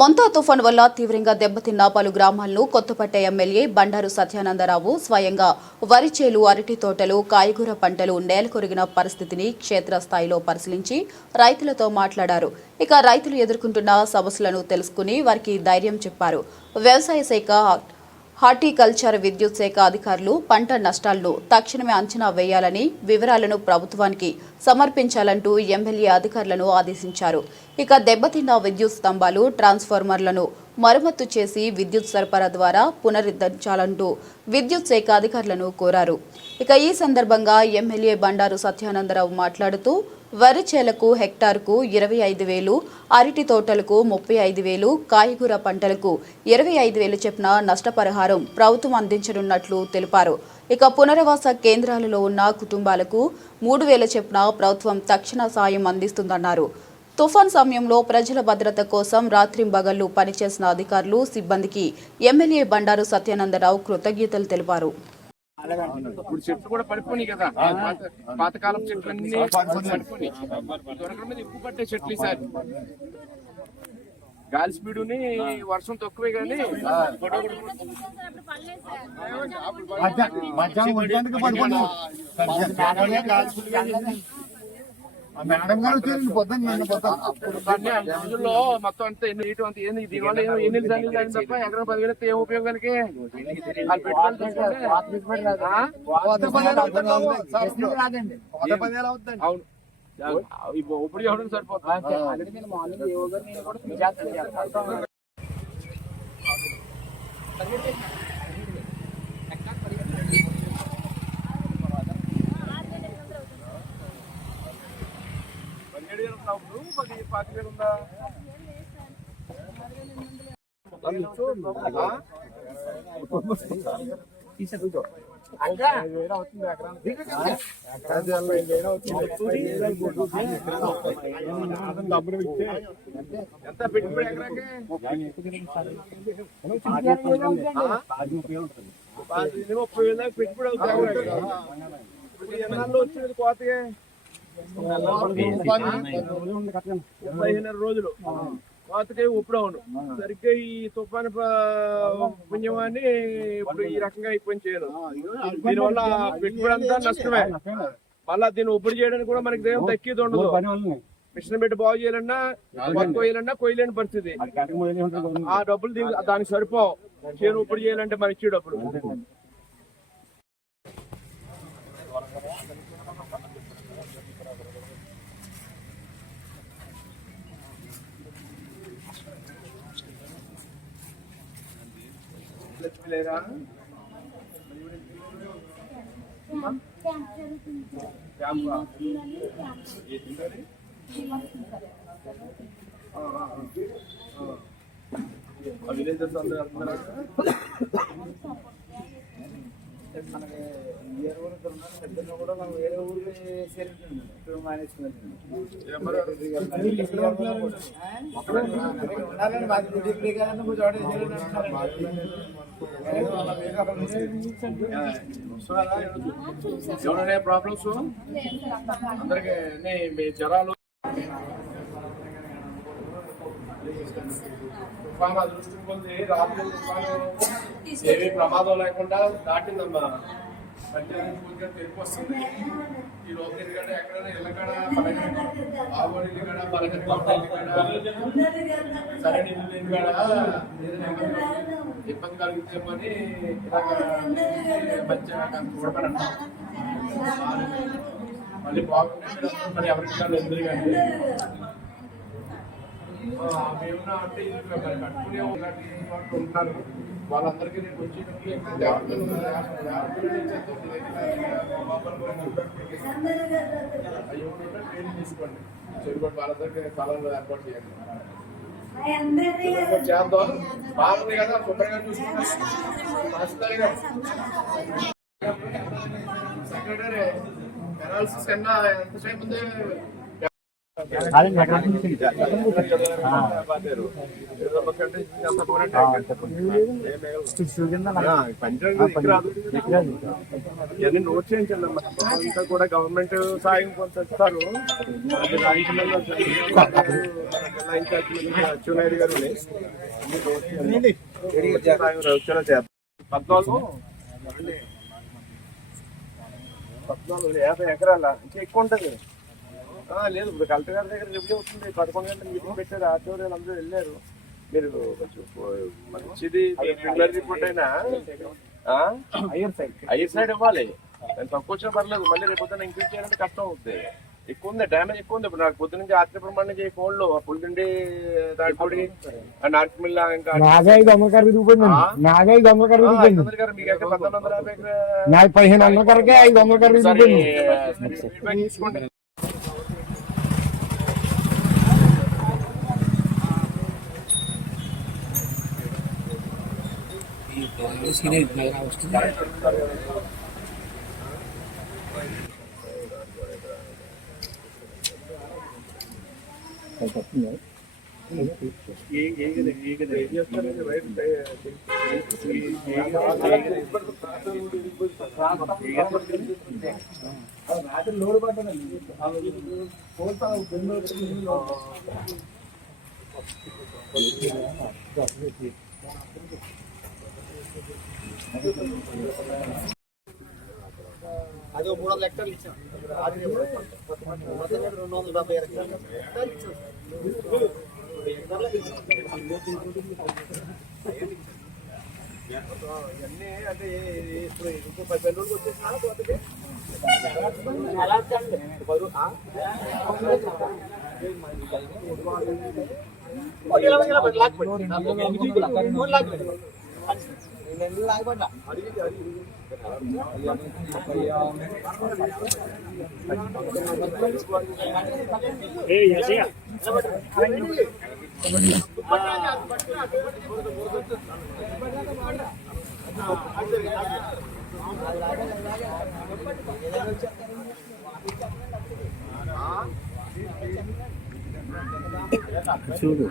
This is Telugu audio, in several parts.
మొంతా తుఫాన్ వల్ల తీవ్రంగా దెబ్బతిన్న పలు గ్రామాలను కొత్తపేట ఎమ్మెల్యే బండారు సత్యానందరావు స్వయంగా వరి చేలు, అరటి తోటలు, కాయగూర పంటలు నేలకొరిగిన పరిస్థితిని క్షేత్రస్థాయిలో పరిశీలించి రైతులతో మాట్లాడారు. ఇక రైతులు ఎదుర్కొంటున్న సమస్యలను తెలుసుకుని వారికి ధైర్యం చెప్పారు. వ్యవసాయ శాఖ, హార్టికల్చర్, విద్యుత్ శాఖ అధికారులు పంట నష్టాలను తక్షణమే అంచనా వేయాలని, వివరాలను ప్రభుత్వానికి సమర్పించాలంటూ ఎమ్మెల్యే అధికారులను ఆదేశించారు. ఇక దెబ్బతిన్న విద్యుత్ స్తంభాలు, ట్రాన్స్ఫార్మర్లను మరమ్మతు చేసి విద్యుత్ సరఫరా ద్వారా పునరుద్ధరించాలంటూ విద్యుత్ శాఖ అధికారులను కోరారు. ఇక ఈ సందర్భంగా ఎమ్మెల్యే బండారు సత్యానందరావు మాట్లాడుతూ వరి చేలకు హెక్టార్కు 25,000, అరటి తోటలకు 35,000, కాయగూర పంటలకు 25,000 చొప్పున నష్టపరిహారం ప్రభుత్వం అందించనున్నట్లు తెలిపారు. ఇక పునరావాస కేంద్రాలలో ఉన్న కుటుంబాలకు 3,000 చొప్పున ప్రభుత్వం తక్షణ సాయం అందిస్తుందన్నారు. తుఫాన్ సమయంలో ప్రజల భద్రత కోసం రాత్రింబగళ్లు పనిచేసిన అధికారులు, సిబ్బందికి ఎమ్మెల్యే బండారు సత్యానందరావు కృతజ్ఞతలు తెలిపారు. ఇప్పుడు చెట్లు కూడా పడిపోయి కదా, పాతకాలం చెట్లన్నీ పడిపోయి దొరకడం మీద ఎక్కువ పట్టే చెట్లు ఈసారి. గాలి స్పీడుని వర్షం తక్కువే గానీ రోజుల్లో మొత్తం అంతా దీనివల్ల ఎన్ని అయింది తప్ప ఎకరం 10,000 ఏం ఉపయోగానికి అవును. ఇప్పుడు ఎవరు సరిపోతుంది. పది 5,000 ఉందా? ఎంత పెట్టుబడి ఎకరాకి? 30,000 పెట్టుబడి అవుతుంది. ఎన్నాళ్ళు వచ్చింది కోతగా? 15 రోజులు కోతకి ఇప్పుడు. అవును, సరిగ్గా ఈ తుఫాను పుణ్యమాన్ని ఇప్పుడు ఈ రకంగా అయిపోయింది చేయను. దీనివల్ల పెట్టుబడి అంతా నష్టమే. మళ్ళా దీన్ని ఒప్పుడు చేయడానికి కూడా మనకి దేవం తక్కువ ఉండదు. మిషన్ పెట్టి బాగు చేయాలన్నా, కొయ్యాలన్నా కొయ్యలేని పరిస్థితి. ఆ డబ్బులు దానికి సరిపోవు. చేను ఒప్పుడు చేయాలంటే మరి ఇచ్చే డబ్బులు. లేరా విలేజెస్ అందరూ మనకి ఏ ఊరు పెద్దలో కూడా మనం వేరే ఊరికి చేరుతుంది మానేసుకున్నాం. ఎవరైనా ప్రాబ్లమ్స్ అందరికి జ్వరాలు తుఫాను అదృష్టం కొద్ది రాత్రి తుఫాను ఏమీ ప్రమాదం లేకుండా దాటిందమ్మా. పంచాయతీ తెలుపు వస్తుంది. ఈ లోపల ఎందుకంటే ఎక్కడైనా ఇళ్ళకాడ ఆగోడి ఇల్లుకాడ పలకటి సరైన ఇల్లు ఇంటికాడ ఇబ్బంది కలుగుతామని మంచిగా చూడమని మళ్ళీ బాగుంటే మరి ఎవరికి ఎందుకు కానీ మేమున్నా అంటే కట్టుకునే ఉంటారు. వాళ్ళందరికీ నేను వచ్చి ట్రైనింగ్ తీసుకోండి. చెరుకోండి వాళ్ళందరికీ కాలంలో ఏర్పాటు చేయండి. చేద్దాం. బాగుంది కదా, శుభ్రంగా చూసుకుంటాం. సెక్రటరీ అనాలిసిస్ కన్నా ఎంత టైం ఉంది? ఇవన్నీ నోట్ చేయించండి అమ్మా. అంతా కూడా గవర్నమెంట్ సాయం కొంత ఇస్తారు. అది రాజకీయంలో జిల్లా ఇన్ఛార్జ్ అచ్చెన్నాయుడు గారు వచ్చేలా చేస్తారు. 1450 ఎకరాల ఇంకా ఎక్కువ ఉంటుంది. లేదు, ఇప్పుడు కలెక్టర్ గారి దగ్గర రివ్యూ అవుతుంది. 11 గంటల మీటింగ్ పెట్టారు, ఆర్టీఓలు అందరూ వెళ్ళారు. మీరు మంచిది రెగ్యులర్ రిపోర్ట్ అయినా హైయర్ సైడ్ ఇవ్వాలి. నేను తక్కువ వచ్చినా పర్లేదు, మళ్ళీ రేపు పొద్దున్న ఇంక్రీజ్ చేయాలంటే కష్టం అవుతుంది. ఎక్కువ ఉంది, డ్యామేజ్ ఎక్కువ ఉంది. ఇప్పుడు నాకు పొద్దు నుంచి ఆర్టీ ప్రమాణం చేయ కోళ్ళు పులిండి దాడిపొడి నాటిమిల్ల ఇంకా మీకు ఎక్కడ 1950 తీసుకోండి. లోడ్ పడ్డానండి అది 300 హెక్టార్లు ఇచ్చాం. 270 హెక్టార్లు ఇవన్నీ అంటే ఇప్పుడు ఇంకో 10 రోజులు వచ్చేసినా పోతుంది. చూడు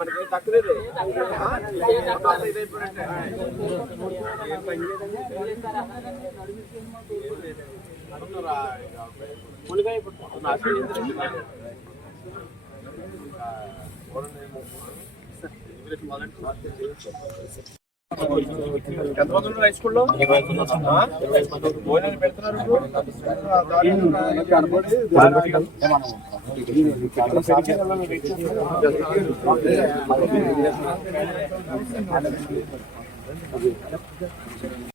మనకి తక్కువ ఎంతమంది హై స్కూల్లో భోజనాలు పెడుతున్నారు.